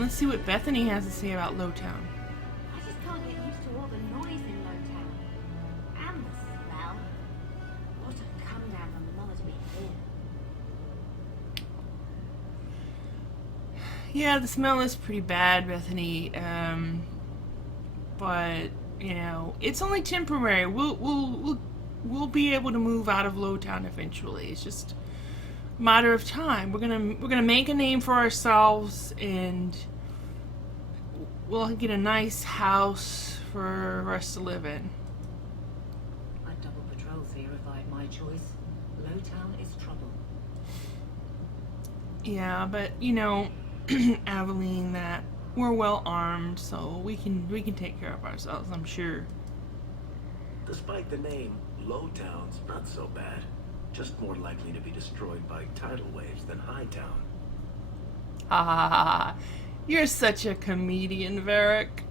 let's see what Bethany has to say about Lowtown. I just can't get used to all the noise in Lowtown. And the smell. What a come down from Mother to be here. Yeah, the smell is pretty bad, Bethany. But you know, it's only temporary. We'll be able to move out of Lowtown eventually. It's just a matter of time. We're gonna make a name for ourselves, and we'll get a nice house for us to live in. I'd double patrol here if I had my choice. Lowtown is trouble. Yeah, but you know, Aveline, that we're well armed, so we can take care of ourselves, I'm sure. Despite the name, Lowtown's not so bad. Just more likely to be destroyed by tidal waves than Hightown. Ha ha ha ha. You're such a comedian, Varric.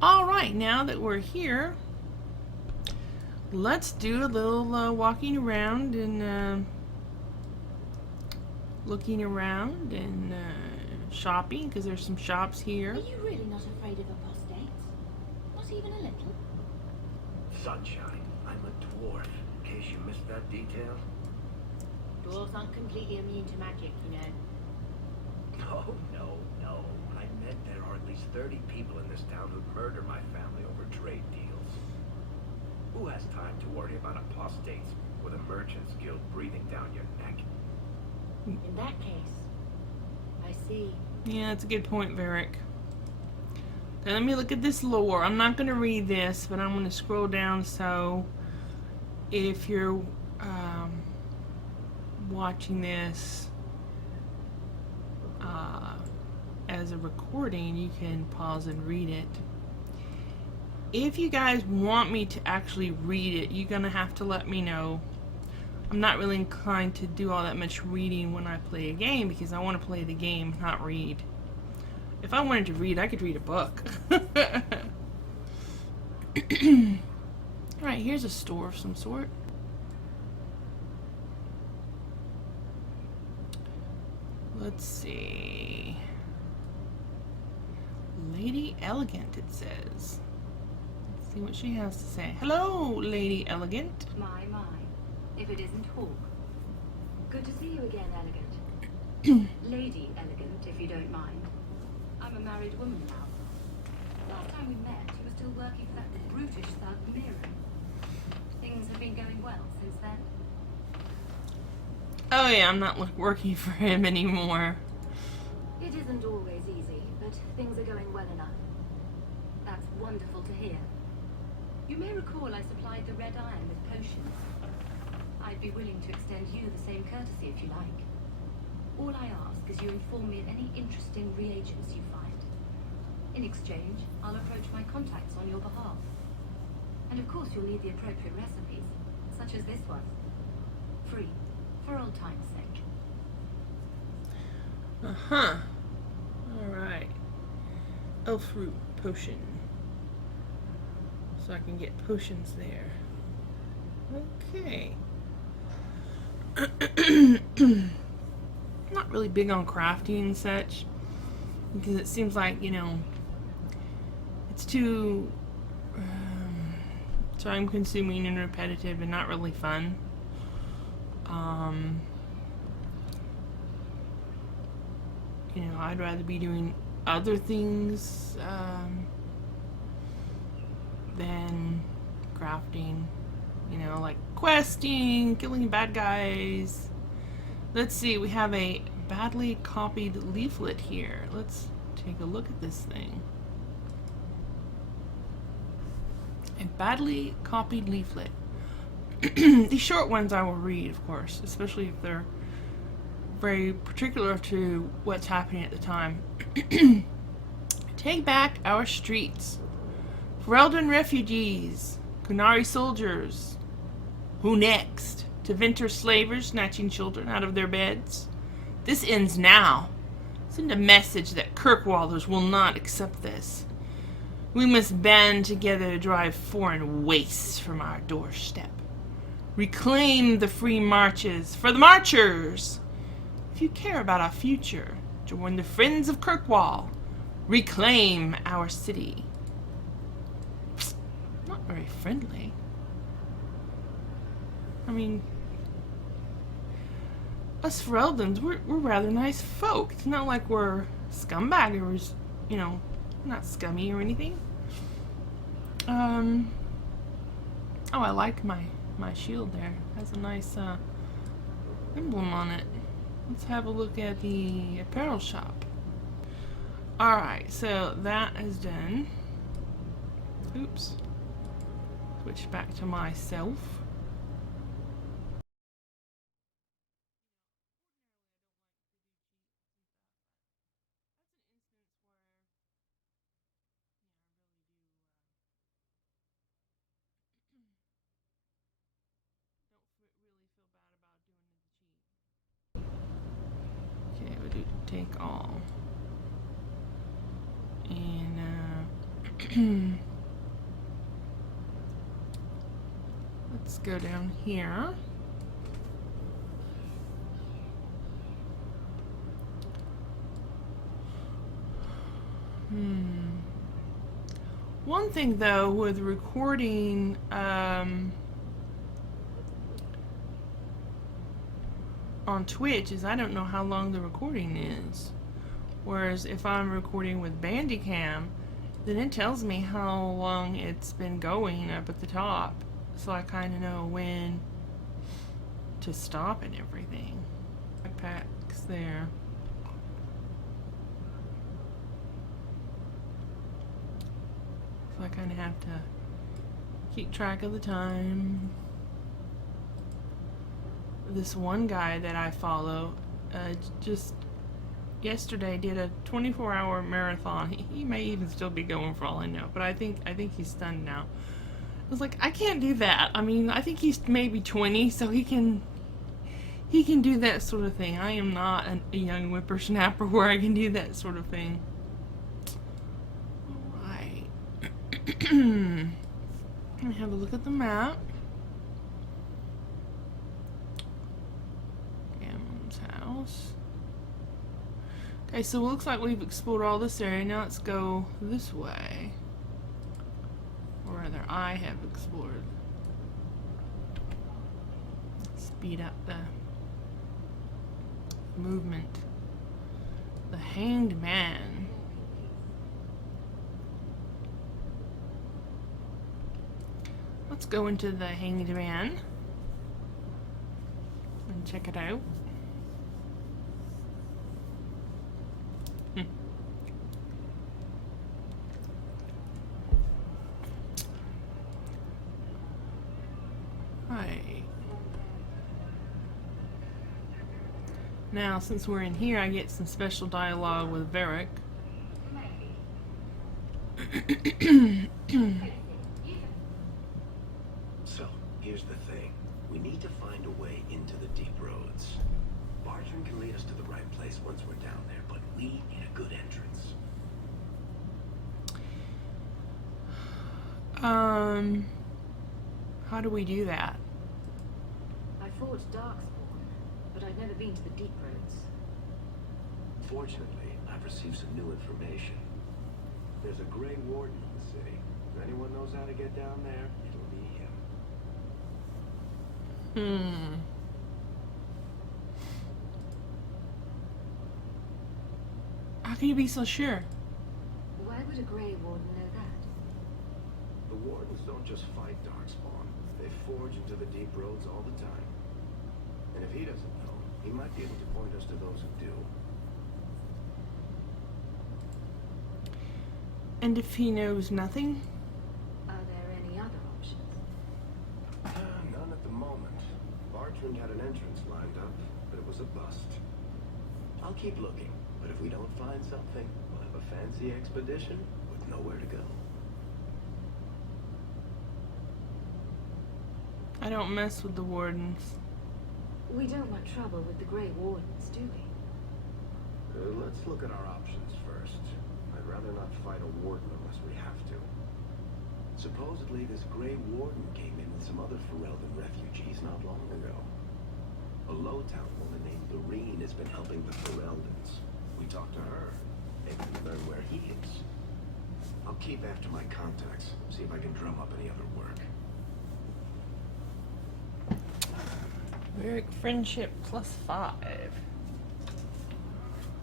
Alright, now that we're here, let's do a little walking around and looking around and shopping, because there's some shops here. Are you really not afraid of apostates? Not even a little? Sunshine, I'm a dwarf, in case you missed that detail. Dwarves aren't completely immune to magic, you know. No. I meant there are at least 30 people in this town who'd murder my family over trade deals. Who has time to worry about apostates with a merchant's guild breathing down your neck? In that case, I see. Yeah, that's a good point, Varric. Now let me look at this lore. I'm not going to read this, but I'm going to scroll down, so if you're watching this as a recording, you can pause and read it. If you guys want me to actually read it, you're going to have to let me know. I'm not really inclined to do all that much reading when I play a game, because I want to play the game, not read. If I wanted to read, I could read a book. Alright, here's a store of some sort. Let's see. Lady Elegant, it says. Let's see what she has to say. Hello, Lady Elegant. My. If it isn't Hawk. Good to see you again, Elegant. Lady Elegant, if you don't mind. I'm a married woman now. Last time we met, you were still working for that brutish thug, Miro. Things have been going well since then. Oh yeah, I'm not working for him anymore. It isn't always easy, but things are going well enough. That's wonderful to hear. You may recall I supplied the Red Iron with potions. I'd be willing to extend you the same courtesy if you like. All I ask is you inform me of any interesting reagents you find. In exchange, I'll approach my contacts on your behalf. And of course you'll need the appropriate recipes, such as this one. Free, for old time's sake. Uh-huh. Alright. Elf fruit potion. So I can get potions there. Okay. Not really big on crafting and such, because it seems like, you know, it's too time consuming and repetitive and not really fun. You know, I'd rather be doing other things than crafting. You know, like questing, killing bad guys. Let's see, we have a badly copied leaflet here. Let's take a look at this thing. A badly copied leaflet. These short ones I will read, of course, especially if they're very particular to what's happening at the time. Take back our streets. Ferelden refugees. Kunari soldiers. Who next? Teventer slavers snatching children out of their beds? This ends now. Send a message that Kirkwallers will not accept this. We must band together to drive foreign waste from our doorstep. Reclaim the free marches for the marchers. If you care about our future, join the Friends of Kirkwall. Reclaim our city. Not very friendly. I mean, us Fereldans, we're rather nice folk. It's not like we're scumbaggers, you know, not scummy or anything. Oh, I like my shield there. It has a nice emblem on it. Let's have a look at the apparel shop. Alright, so that is done. Oops. Switch back to myself. Okay, we'll do take all. And let's go down here. One thing though with recording on Twitch is I don't know how long the recording is. Whereas if I'm recording with Bandicam, then it tells me how long it's been going up at the top. So I kind of know when to stop and everything. Backpacks there. So I kind of have to keep track of the time. This one guy that I follow just yesterday did a 24-hour marathon. He may even still be going for all I know, but I think he's done now. I was like, I can't do that. I mean, I think he's maybe 20, so he can do that sort of thing. I am not a young whippersnapper where I can do that sort of thing. Alright. Let me have a look at the map. Gammon's house. Okay, so it looks like we've explored all this area. Now let's go this way. Or rather, I have explored. Speed up the movement. The Hanged Man. Let's go into the Hanged Man and check it out. Right. Now, since we're in here, I get some special dialogue with Varric. So, here's the thing. We need to find a way into the deep roads. Bartram can lead us to the right place once we're down there, but we need a good entrance. How do we do that? I forged Darkspawn, but I've never been to the deep roads. Fortunately, I've received some new information. There's a Grey Warden in the city. If anyone knows how to get down there, it'll be him. How can you be so sure? Why would a Grey Warden know that? The Wardens don't just fight Darkspawn. They forge into the deep roads all the time. And if he doesn't know, he might be able to point us to those who do. And if he knows nothing? Are there any other options? None at the moment. Bartrand had an entrance lined up, but it was a bust. I'll keep looking, but if we don't find something, we'll have a fancy expedition with nowhere to go. I don't mess with the Wardens. We don't want trouble with the Grey Wardens, do we? Let's look at our options first. I'd rather not fight a Warden unless we have to. Supposedly, this Grey Warden came in with some other Ferelden refugees cities not long ago. A Lowtown woman named Lorene has been helping the Ferelden's. We talked to her. Maybe we learn where he is. I'll keep after my contacts, see if I can drum up any other work. Lyric friendship +5.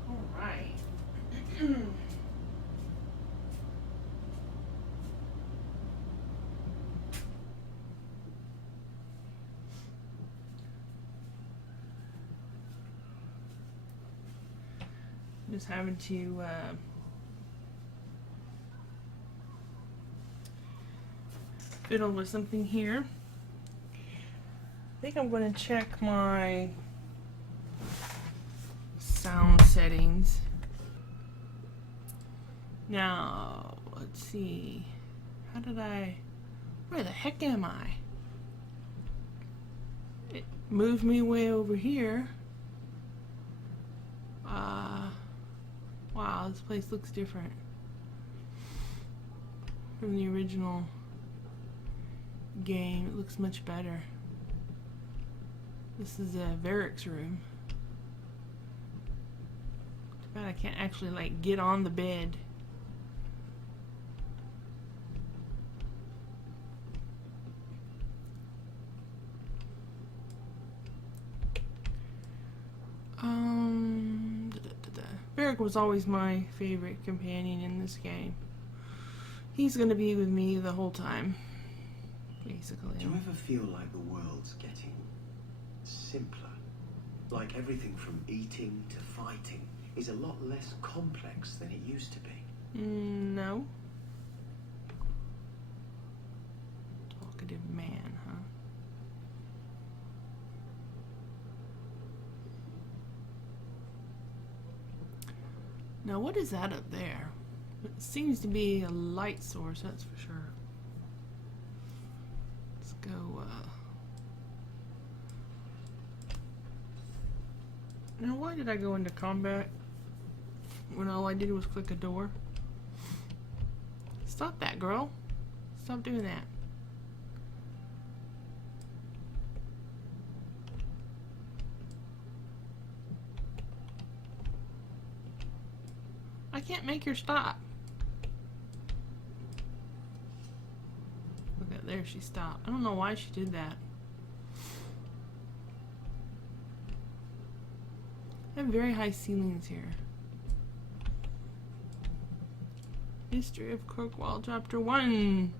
Alright. Just having to fiddle with something here. I think I'm going to check my sound settings. Now, let's see. Where the heck am I? It moved me way over here. Wow, this place looks different from the original game. It looks much better. This is Varric's room. Too bad I can't actually like get on the bed. Varric was always my favorite companion in this game. He's gonna be with me the whole time, basically. Do you ever feel like the world's getting simpler? Like everything from eating to fighting is a lot less complex than it used to be? No. Talkative man, huh? Now, what is that up there? It seems to be a light source, that's for sure. Let's go, Now, why did I go into combat when all I did was click a door? Stop that, girl. Stop doing that. I can't make her stop. Look at there, she stopped. I don't know why she did that. I have very high ceilings here. History of Kirkwall, Chapter 1.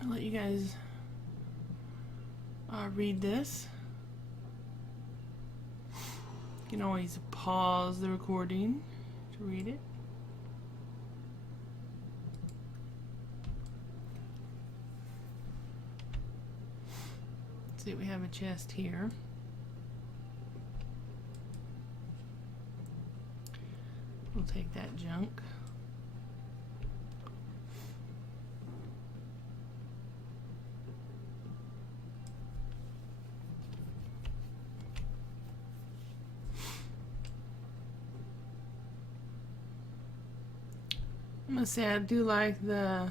I'll let you guys read this. You can always pause the recording to read it. Let's see, we have a chest here. We'll take that junk. I must say I do like the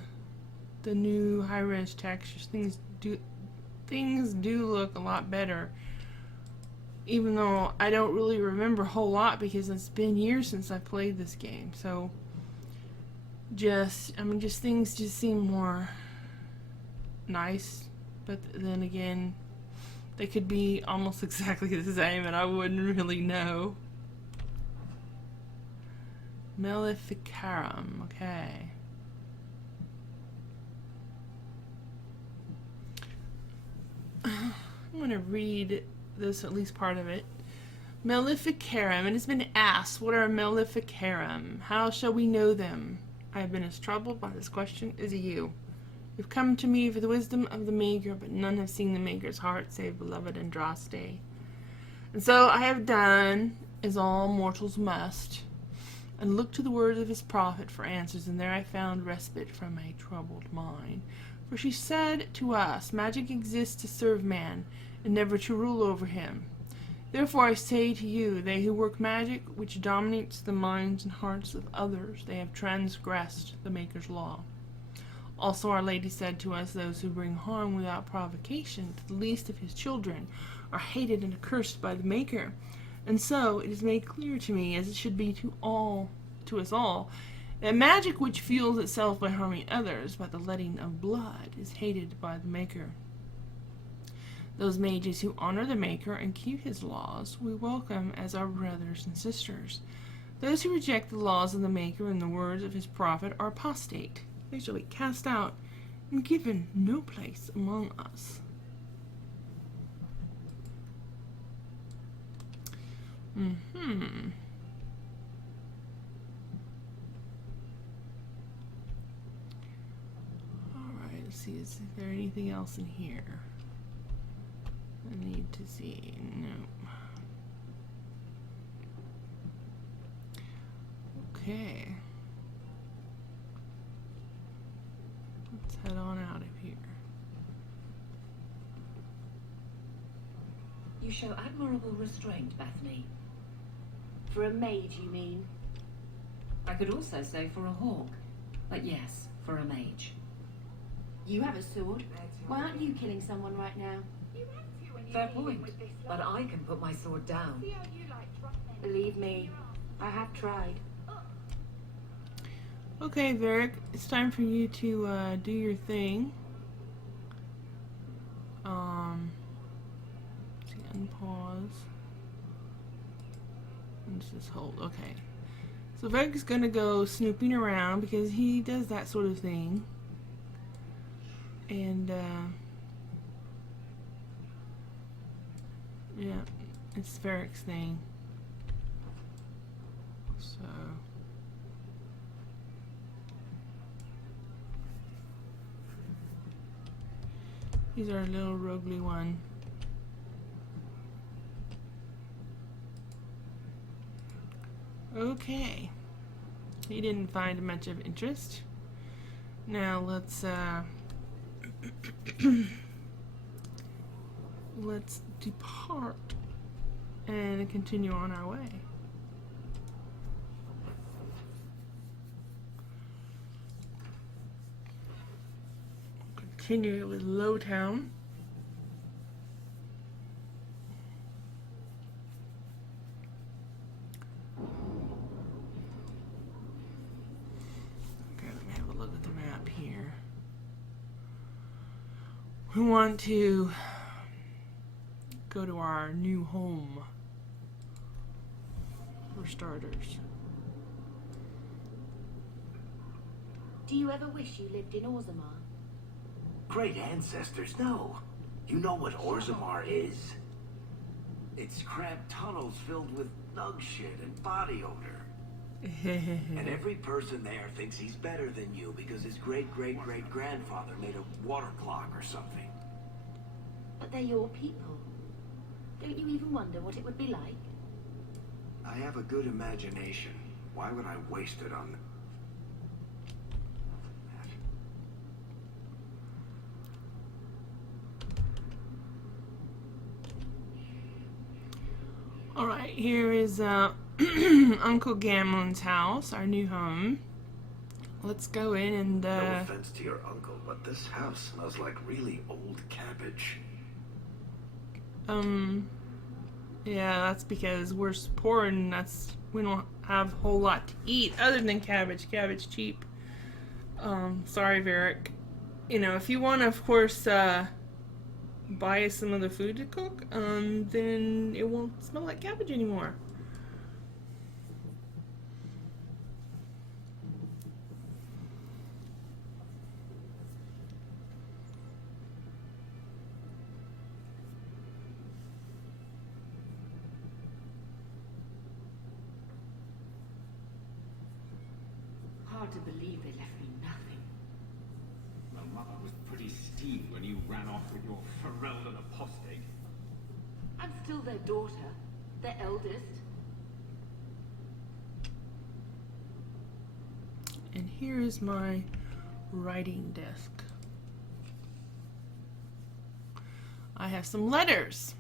new high-res textures. Things do look a lot better, even though I don't really remember a whole lot because it's been years since I played this game. So things just seem more nice, but then again, they could be almost exactly the same and I wouldn't really know. Maleficarum, okay. I'm going to read this, at least part of it. Maleficarum. It has been asked, what are Maleficarum? How shall we know them? I have been as troubled by this question as you. You've come to me for the wisdom of the Maker, but none have seen the Maker's heart, save beloved Andraste. And so I have done as all mortals must, and looked to the words of his prophet for answers, and there I found respite from a troubled mind. For she said to us, magic exists to serve man, and never to rule over him. Therefore I say to you, they who work magic, which dominates the minds and hearts of others, they have transgressed the Maker's law. Also, Our Lady said to us, those who bring harm without provocation to the least of his children are hated and accursed by the Maker. And so it is made clear to me, as it should be to us all, that magic which fuels itself by harming others by the letting of blood is hated by the Maker. Those mages who honor the Maker and keep his laws we welcome as our brothers and sisters. Those who reject the laws of the Maker and the words of his prophet are apostate. They shall be cast out and given no place among us. Alright, let's see, is there anything else in here I need to see? No. Okay. Let's head on out of here. You show admirable restraint, Bethany. For a mage, you mean? I could also say for a hawk. But yes, for a mage. You have a sword. Why aren't you killing someone right now? Fair point. But I can put my sword down. Believe me, I have tried. Okay, Varric, it's time for you to do your thing. See, unpause. And just hold. Okay. So Varric is gonna go snooping around because he does that sort of thing. And yeah, it's Varric's thing. So he's our little roguely one. Okay. He didn't find much of interest. Now let's let's depart and continue on our way. Continue with Lowtown. Okay, let me have a look at the map here. We want to go to our new home, for starters. Do you ever wish you lived in Orzammar? Great ancestors, no. You know what Orzammar is? It's cramped tunnels filled with nug shit and body odor. And every person there thinks he's better than you because his great-great-great-grandfather made a water clock or something. But they're your people. Don't you even wonder what it would be like? I have a good imagination. Why would I waste it on... Alright, here is Uncle Gamlen's house, our new home. Let's go in and No offense to your uncle, but this house smells like really old cabbage. Yeah, that's because we're poor and we don't have a whole lot to eat other than cabbage. Cabbage cheap. Sorry, Varric. You know, if you want to, of course, buy us some other food to cook, then it won't smell like cabbage anymore. Hard to believe they left me nothing. My mother was pretty steamed when you ran off with your Ferelden apostate. I'm still their daughter, their eldest. And here is my writing desk. I have some letters.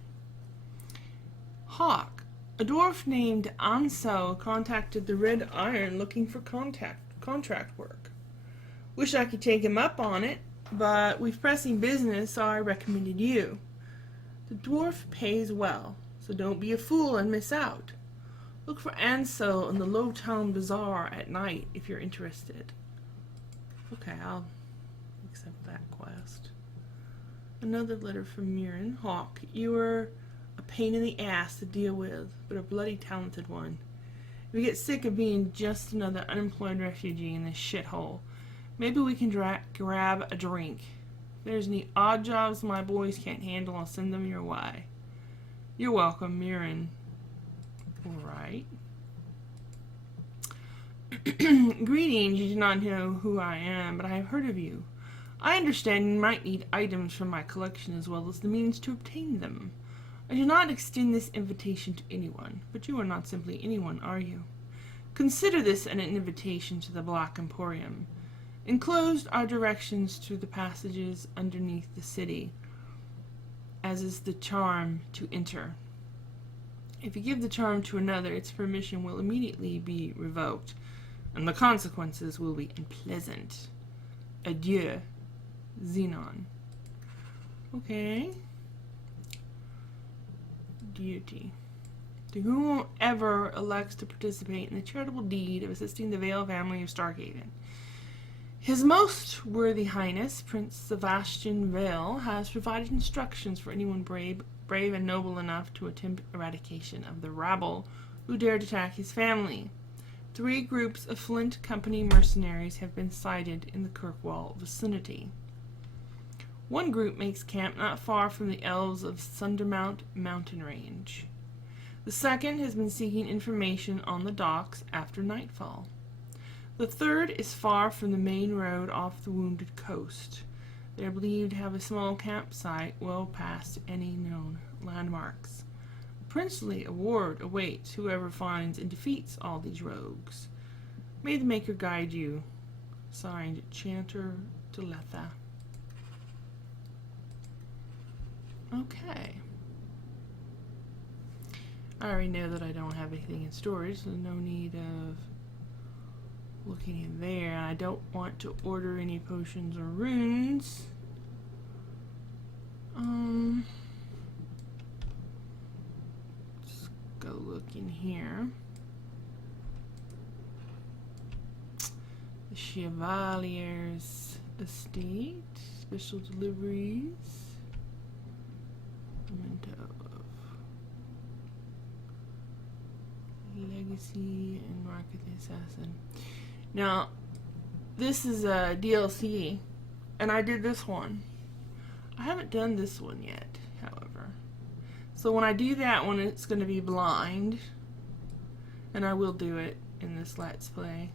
Hawk, a dwarf named Ansel contacted the Red Iron looking for contract work. Wish I could take him up on it, but we've pressing business, so I recommended you. The dwarf pays well, so don't be a fool and miss out. Look for Ansel in the Lowtown Bazaar at night if you're interested. Okay, I'll accept that quest. Another letter from Mirren. Hawk, you are a pain in the ass to deal with, but a bloody talented one. If we get sick of being just another unemployed refugee in this shithole, maybe we can grab a drink. If there's any odd jobs my boys can't handle, I'll send them your way. You're welcome, Mirren. Alright. Greetings, you do not know who I am, but I have heard of you. I understand you might need items from my collection as well as the means to obtain them. I do not extend this invitation to anyone, but you are not simply anyone, are you? Consider this an invitation to the Black Emporium. Enclosed are directions to the passages underneath the city, as is the charm to enter. If you give the charm to another, its permission will immediately be revoked, and the consequences will be unpleasant. Adieu, Xenon. Okay. Duty. To whoever elects to participate in the charitable deed of assisting the Vale family of Starkhaven. His Most Worthy Highness, Prince Sebastian Vale, has provided instructions for anyone brave and noble enough to attempt eradication of the rabble who dared attack his family. 3 groups of Flint Company mercenaries have been sighted in the Kirkwall vicinity. One group makes camp not far from the elves of Sundermount mountain range. The second has been seeking information on the docks after nightfall. The third is far from the main road off the Wounded Coast. They are believed to have a small campsite well past any known landmarks. A princely award awaits whoever finds and defeats all these rogues. May the Maker guide you. Signed, Chanter Deletha. Okay. I already know that I don't have anything in storage, so no need of looking in there. I don't want to order any potions or runes. Let's go look in here. The Chevalier's Estate. Special deliveries. Memento of Legacy and Mark of the Assassin. Now, this is a DLC, and I did this one. I haven't done this one yet, however. So when I do that one, it's going to be blind, and I will do it in this Let's Play.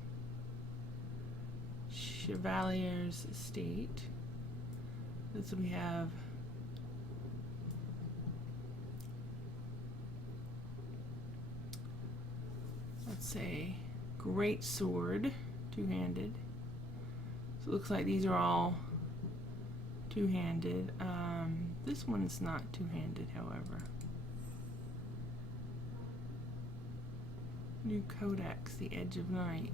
Chevalier's Estate. This we have. Let's say great sword, two-handed. So it looks like these are all two-handed. This one's not two-handed, however. New Codex, The Edge of Night.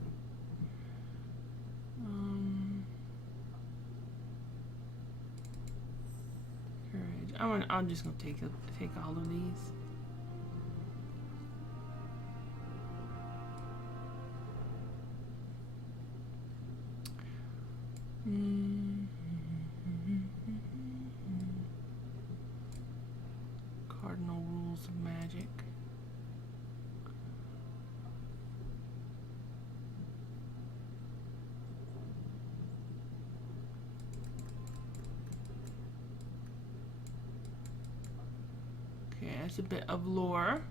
Courage. I'm just gonna take all of these. Cardinal rules of magic. Okay, that's a bit of lore.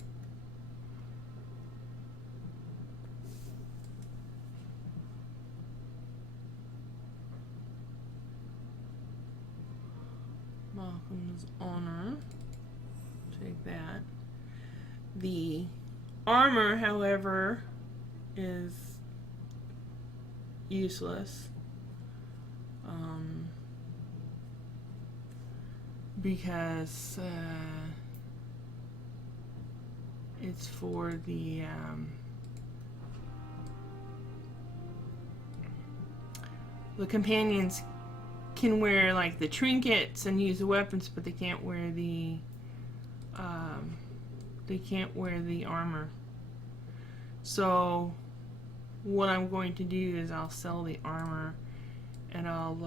Malcolm's honor. Take that. The armor, however, is useless. Because it's for the the companions can wear like the trinkets and use the weapons, but they can't wear the armor. So what I'm going to do is I'll sell the armor, and I'll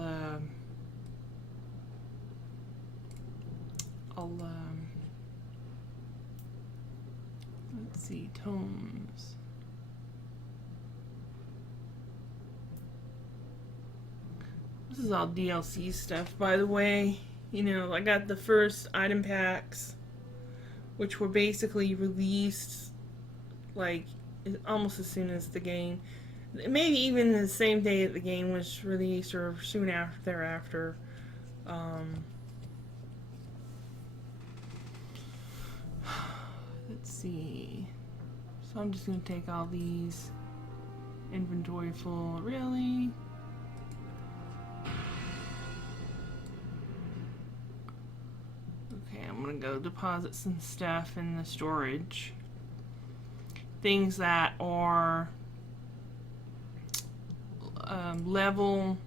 let's see, tomes. This is all DLC stuff, by the way. You know, I got the first item packs, which were basically released like almost as soon as the game, maybe even the same day that the game was released or soon after thereafter. Let's see. So I'm just gonna take all these. Inventory full, really? Okay, I'm gonna go deposit some stuff in the storage. Things that are level,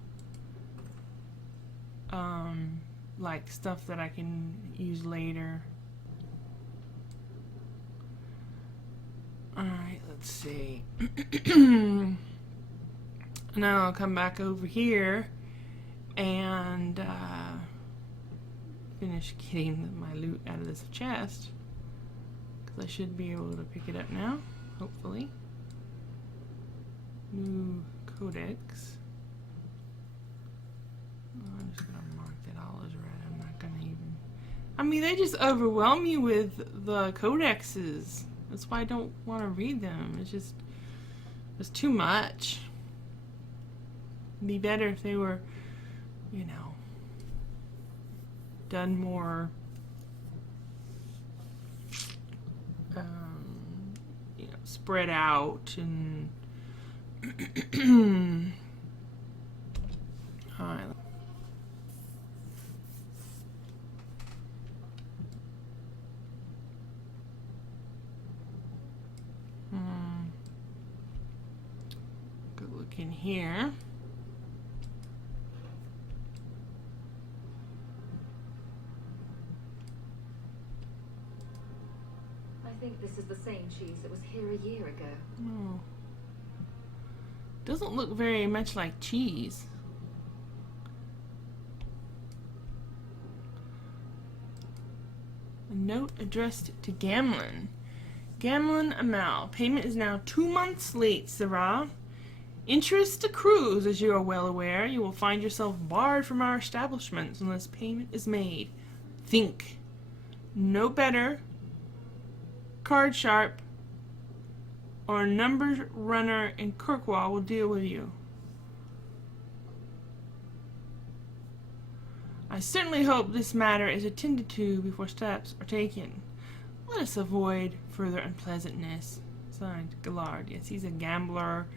like stuff that I can use later. Alright, let's see. Now I'll come back over here and finish getting my loot out of this chest, because I should be able to pick it up now, hopefully. New codex. I'm just gonna mark that all as red. I'm not gonna even... I mean, they just overwhelm you with the codexes. That's why I don't want to read them. It's too much. It'd be better if they were, you know, done more, you know, spread out and. All right. Good look in here. I think this is the same cheese that was here a year ago. Oh. Doesn't look very much like cheese. A note addressed to Gamlin. Gamlin Amal. Payment is now 2 months late, Sarah. Interest accrues, as you are well aware. You will find yourself barred from our establishments unless payment is made. Think. No better. Card Sharp or Number Runner in Kirkwall will deal with you. I certainly hope this matter is attended to before steps are taken. Let us avoid further unpleasantness. Signed, Gallard. Yes, he's a gambler,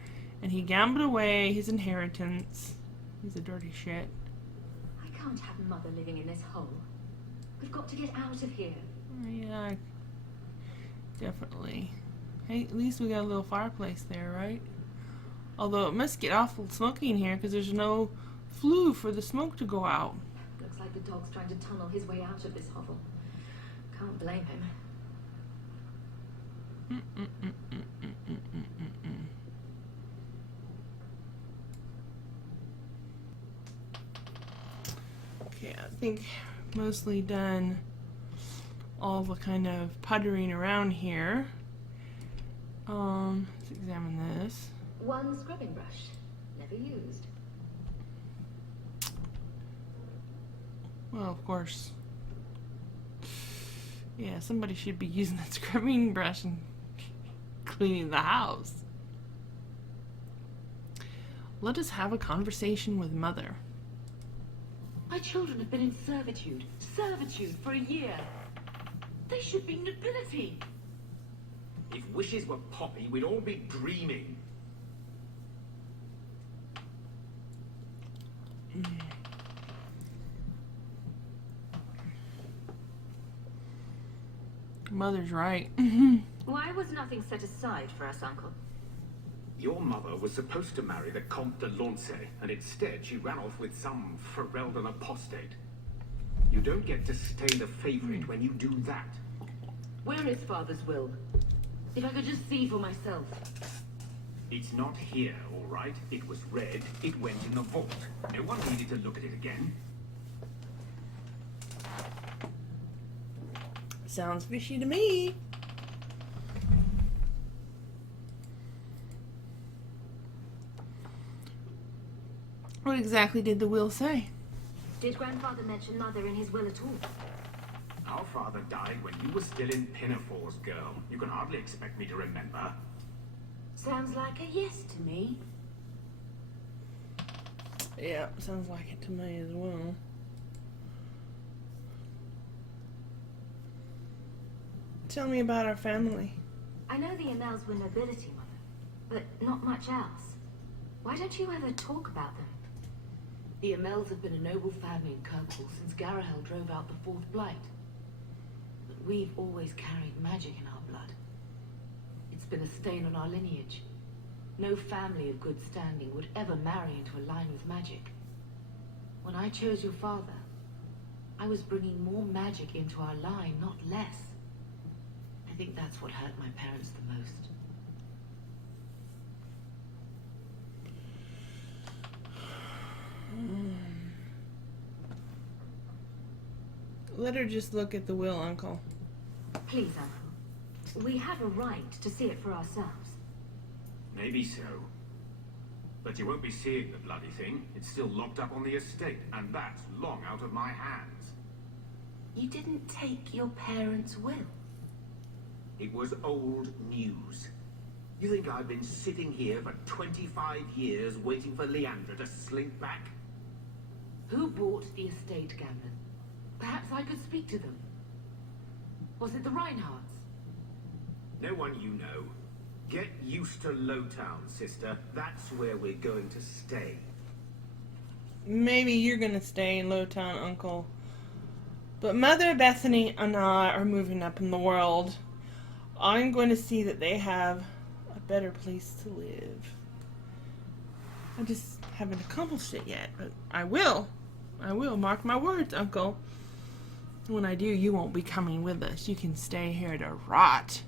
and he gambled away his inheritance. He's a dirty shit. I can't have Mother living in this hole. We've got to get out of here. Yeah, definitely. Hey, at least we got a little fireplace there, right? Although it must get awful smoky in here because there's no flue for the smoke to go out. Looks like the dog's trying to tunnel his way out of this hovel. Can't blame him. Okay, I think mostly done all the kind of puttering around here. Let's examine this. One scrubbing brush, never used. Well, of course. Yeah, somebody should be using that scrubbing brush and cleaning the house. Let us have a conversation with Mother. My children have been in servitude for a year. They should be nobility. If wishes were poppy, we'd all be dreaming. Mother's right. Why was nothing set aside for us, Uncle? Your mother was supposed to marry the Comte de Lancey, and instead she ran off with some Ferelden apostate. You don't get to stay the favorite when you do that. Where is Father's will? If I could just see for myself. It's not here, all right? It was read, it went in the vault. No one needed to look at it again. Sounds fishy to me. What exactly did the will say? Did Grandfather mention Mother in his will at all? Our father died when you were still in Pinafores, girl. You can hardly expect me to remember. Sounds like a yes to me. Yeah, sounds like it to me as well. Tell me about our family. I know the Amels were nobility, Mother, but not much else. Why don't you ever talk about them? The Amels have been a noble family in Kirkwall since Garahel drove out the Fourth Blight. But we've always carried magic in our blood. It's been a stain on our lineage. No family of good standing would ever marry into a line with magic. When I chose your father, I was bringing more magic into our line, not less. I think that's what hurt my parents the most. Let her just look at the will, Uncle. Please, Uncle. We have a right to see it for ourselves. Maybe so. But you won't be seeing the bloody thing. It's still locked up on the estate, and that's long out of my hands. You didn't take your parents' will. It was old news. You think I've been sitting here for 25 years waiting for Leandra to slink back? Who bought the estate, Gamlen? Perhaps I could speak to them. Was it the Reinhardts? No one you know. Get used to Lowtown, sister. That's where we're going to stay. Maybe you're gonna stay in Lowtown, Uncle. But Mother Bethany and I are moving up in the world. I'm going to see that they have a better place to live. I just haven't accomplished it yet, but I will. I will, mark my words, Uncle. When I do, you won't be coming with us. You can stay here to rot.